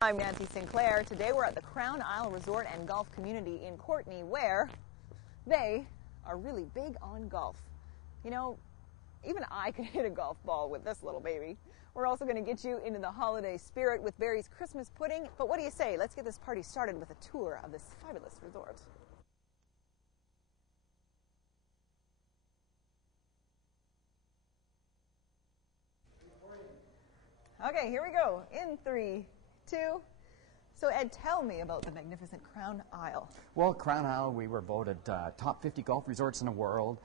I'm Nancy Sinclair. Today we're at the Crown Isle Resort and Golf Community in Courtenay, where they are really big on golf. You know, even I could hit a golf ball with this little baby. We're also going to get you into the holiday spirit with Barry's Christmas pudding. But what do you say? Let's get this party started with a tour of this fabulous resort. Okay, here we go. In 3, 2. So Ed, tell me about the magnificent Crown Isle. Well, Crown Isle, we were voted top 50 golf resorts in the world,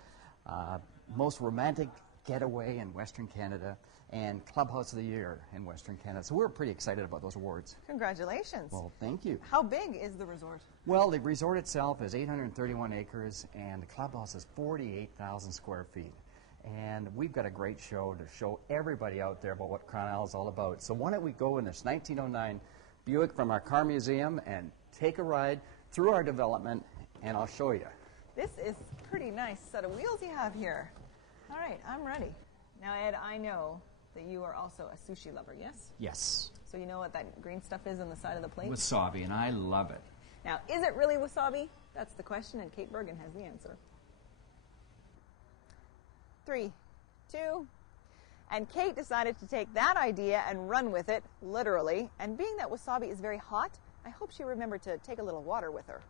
most romantic getaway in Western Canada, and Clubhouse of the Year in Western Canada. So we're pretty excited about those awards. Congratulations. Well, thank you. How big is the resort? Well, the resort itself is 831 acres, and the clubhouse is 48,000 square feet. And we've got a great show to show everybody out there about what Crown Isle is all about. So why don't we go in this 1909 Buick from our car museum and take a ride through our development, and I'll show you. This is a pretty nice set of wheels you have here. All right, I'm ready. Now, Ed, I know that you are also a sushi lover, yes? Yes. So you know what that green stuff is on the side of the plate? Wasabi, and I love it. Now, is it really wasabi? That's the question, and Kate Bergen has the answer. 3, 2, and Kate decided to take that idea and run with it, literally. And being that wasabi is very hot, I hope she remembered to take a little water with her.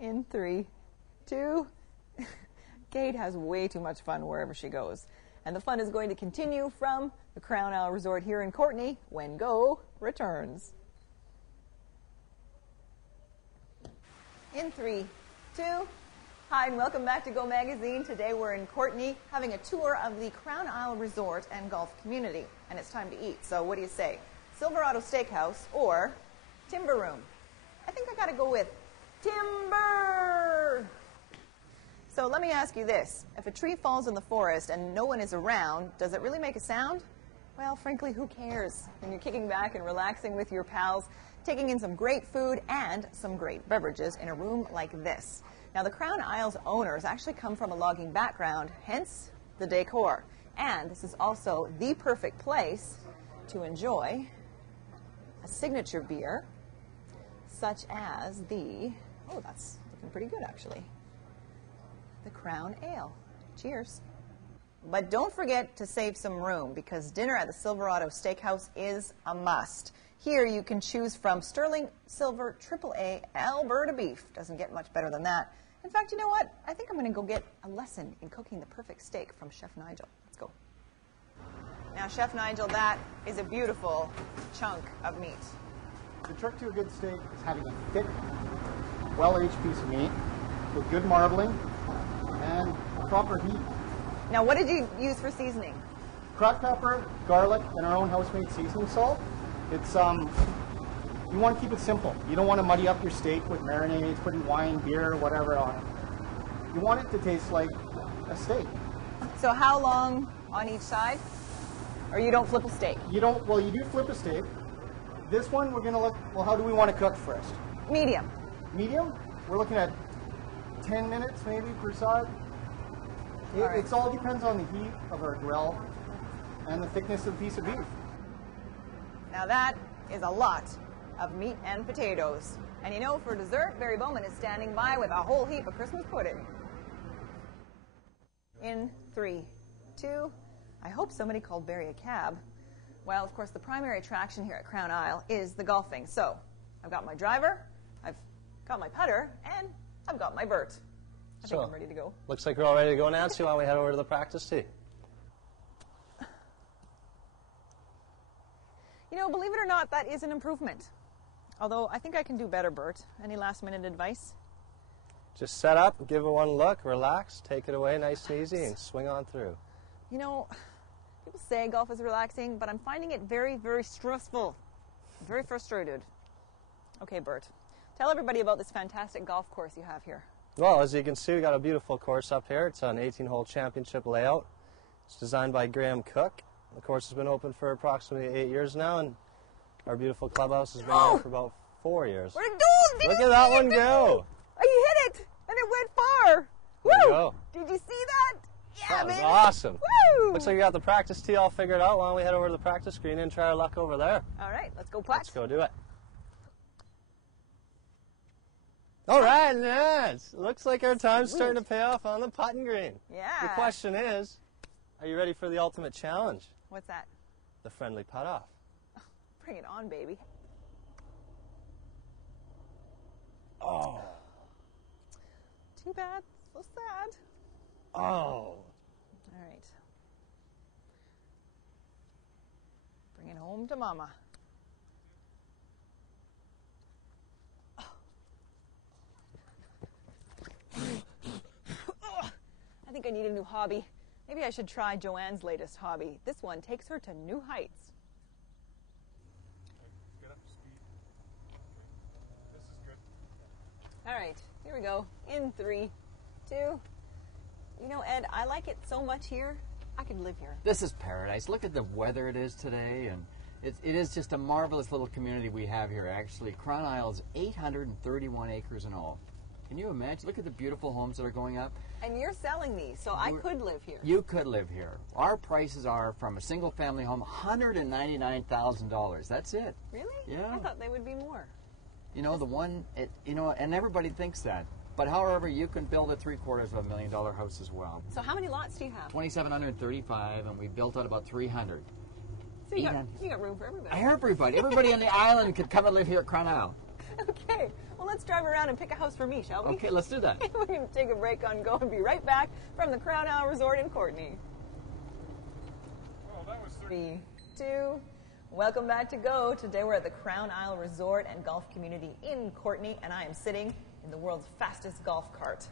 In 3, 2, Kate has way too much fun wherever she goes. And the fun is going to continue from the Crown Isle Resort here in Courtenay when Go returns. In 3, 2, hi, and welcome back to Go Magazine. Today we're in Courtenay having a tour of the Crown Isle Resort and Golf Community, and it's time to eat. So what do you say? Silverado Steakhouse or Timber Room? I think I got to go with Timber! So let me ask you this. If a tree falls in the forest and no one is around, does it really make a sound? Well, frankly, who cares? When you're kicking back and relaxing with your pals, taking in some great food and some great beverages in a room like this. Now, the Crown Isle's owners actually come from a logging background, hence the decor. And this is also the perfect place to enjoy a signature beer, such as the, oh, that's looking pretty good, actually, the Crown Ale. Cheers. But don't forget to save some room, because dinner at the Silverado Steakhouse is a must. Here you can choose from sterling silver AAA Alberta beef. Doesn't get much better than that. In fact, you know what? I think I'm going to go get a lesson in cooking the perfect steak from Chef Nigel. Let's go. Now, Chef Nigel, that is a beautiful chunk of meat. The trick to a good steak is having a thick, well-aged piece of meat with good marbling and proper heat. Now, what did you use for seasoning? Cracked pepper, garlic, and our own house-made seasoning salt. It's you want to keep it simple. You don't want to muddy up your steak with marinades, putting wine, beer, whatever on it. You want it to taste like a steak. So how long on each side? Or you don't flip a steak? You don't, well, you do flip a steak. This one, we're going to look, well, how do we want to cook first? Medium. Medium? We're looking at 10 minutes maybe per side. It all depends on the heat of our grill and the thickness of the piece of beef. Now that is a lot of meat and potatoes. And you know, for dessert, Barry Bowman is standing by with a whole heap of Christmas pudding. In 3, 2, I hope somebody called Barry a cab. Well, of course, the primary attraction here at Crown Isle is the golfing. So, I've got my driver, I've got my putter, and I've got my Bert. I think I'm ready to go. Looks like we're all ready to go, Nancy. Why don't we head over to the practice tee? You know, believe it or not, that is an improvement. Although, I think I can do better, Bert. Any last-minute advice? Just set up, give it one look, relax, take it away nice and easy, and swing on through. You know, people say golf is relaxing, but I'm finding it very, very stressful. I'm very frustrated. Okay, Bert, tell everybody about this fantastic golf course you have here. Well, as you can see, we got a beautiful course up here. It's an 18-hole championship layout. It's designed by Graham Cook. The course has been open for approximately 8 years now, and our beautiful clubhouse has been there for about 4 years. Where'd it go? Look at that one go! Oh, you hit it, and it went far. There you Woo! go. Did you see that? That was baby. awesome. Woo! Looks like you got the practice tee all figured out. Why don't we head over to the practice screen and try our luck over there? All right, let's go putt. Let's go do it. All right, yes. Looks like our time's starting to pay off on the putting green. Yeah. The question is, are you ready for the ultimate challenge? What's that? The friendly putt off. Bring it on, baby. Oh. Too bad. So sad. Oh. All right. Bring it home to mama. I think I need a new hobby. Maybe I should try Joanne's latest hobby. This one takes her to new heights. Get up to speed. This is good. All right, here we go. In 3, 2. You know, Ed, I like it so much here. I could live here. This is paradise. Look at the weather it is today, and it is just a marvelous little community we have here, actually. Crown Isle is 831 acres in all. Can you imagine? Look at the beautiful homes that are going up. And you're selling these, so I could live here. You could live here. Our prices are, from a single-family home, $199,000. That's it. Really? Yeah. I thought they would be more. You know, the one, and everybody thinks that. But however, you can build a $750,000 house as well. So how many lots do you have? 2,735, and we built out about 300. So you got room for everybody. Everybody on the island could come and live here at Crown Isle. Okay, well, let's drive around and pick a house for me, shall we? Okay, let's do that. We're going to take a break on Go and be right back from the Crown Isle Resort in Courtenay. Oh, that was 3, 2, welcome back to Go. Today we're at the Crown Isle Resort and Golf Community in Courtenay, and I am sitting in the world's fastest golf cart.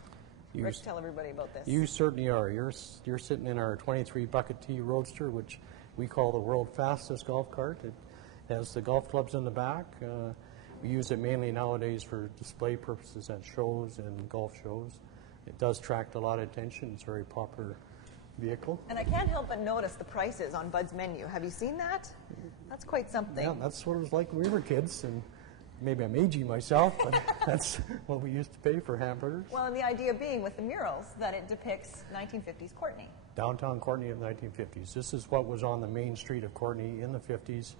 Rich, tell everybody about this. You certainly are. You're sitting in our 23 Bucket T Roadster, which we call the world's fastest golf cart. It has the golf clubs in the back. We use it mainly nowadays for display purposes at shows and golf shows. It does attract a lot of attention. It's a very popular vehicle. And I can't help but notice the prices on Bud's menu. Have you seen that? That's quite something. Yeah, that's what it was like when we were kids, and maybe I'm aging myself, but that's what we used to pay for hamburgers. Well, and the idea being with the murals that it depicts 1950s Courtenay. Downtown Courtenay of the 1950s. This is what was on the main street of Courtenay in the 50s.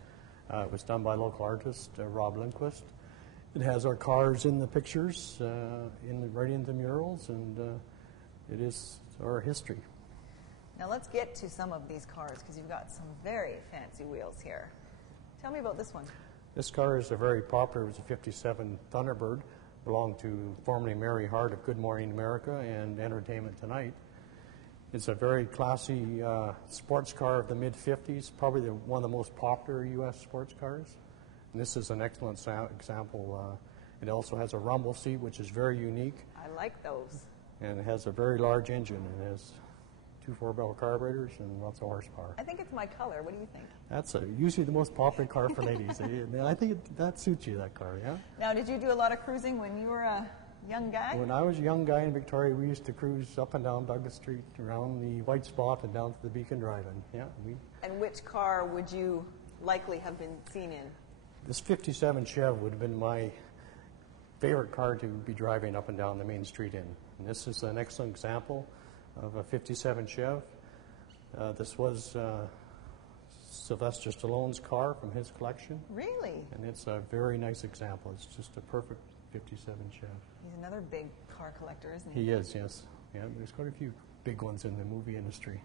It was done by local artist Rob Lindquist. It has our cars in the pictures, right in the murals, and it is our history. Now let's get to some of these cars because you've got some very fancy wheels here. Tell me about this one. This car is a very popular. It was a 57 Thunderbird, belonged to formerly Mary Hart of Good Morning America and Entertainment Tonight. It's a very classy sports car of the mid-50s, probably one of the most popular U.S. sports cars. And this is an excellent example. It also has a rumble seat, which is very unique. I like those. And it has a very large engine. It has 2 4-barrel carburetors and lots of horsepower. I think it's my color. What do you think? That's usually the most popular car for ladies. And I think that suits you, that car, yeah? Now, did you do a lot of cruising when you were a young guy? When I was a young guy in Victoria, we used to cruise up and down Douglas Street, around the White Spot and down to the Beacon Drive-In. Yeah, And which car would you likely have been seen in? This 57 Chev would have been my favorite car to be driving up and down the main street in. And this is an excellent example of a 57 Chev. This was Sylvester Stallone's car from his collection. Really? And it's a very nice example. It's just a perfect 57 Chev. He's another big car collector, isn't he? He is, yes. Yeah, there's quite a few big ones in the movie industry.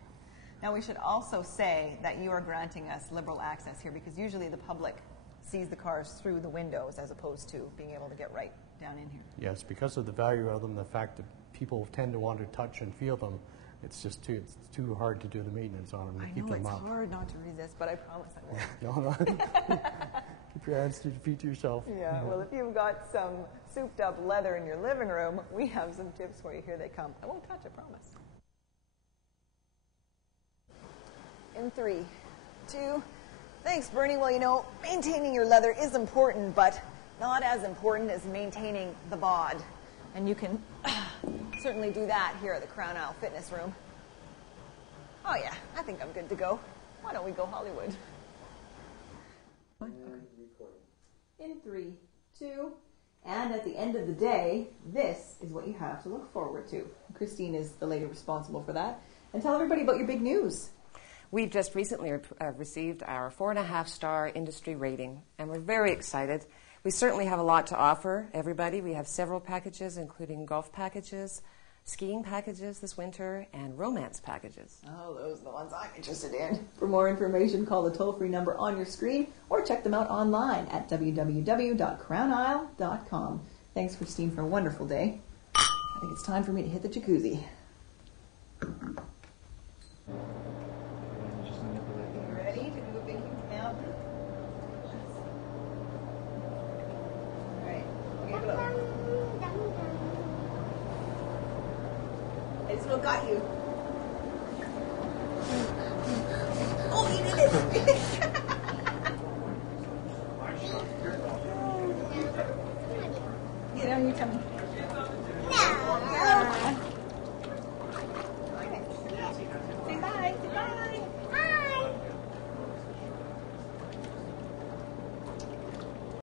Now, we should also say that you are granting us liberal access here because usually the public sees the cars through the windows as opposed to being able to get right down in here. Yes, because of the value of them, the fact that people tend to want to touch and feel them, it's too hard to do the maintenance on them to keep them up. I know it's hard not to resist, but I promise I won't. No. Keep your hands to your feet to yourself. Yeah, well, if you've got some souped up leather in your living room, we have some tips for you. Here they come. I won't touch, I promise. In 3, 2, thanks, Bernie. Well, you know, maintaining your leather is important, but not as important as maintaining the bod. And you can certainly do that here at the Crown Isle Fitness Room. Oh, yeah, I think I'm good to go. Why don't we go Hollywood? Okay. In 3, 2, and at the end of the day, this is what you have to look forward to. Christine is the lady responsible for that. And tell everybody about your big news. We've just recently received our 4.5-star industry rating, and we're very excited. We certainly have a lot to offer everybody. We have several packages, including golf packages, skiing packages this winter, and romance packages. Oh, those are the ones I'm interested in. For more information, call the toll-free number on your screen or check them out online at www.crownisle.com. Thanks, Christine, for a wonderful day. I think it's time for me to hit the jacuzzi. Ready to do a big mountain? All right, okay, go. I just got you. Oh, you did it!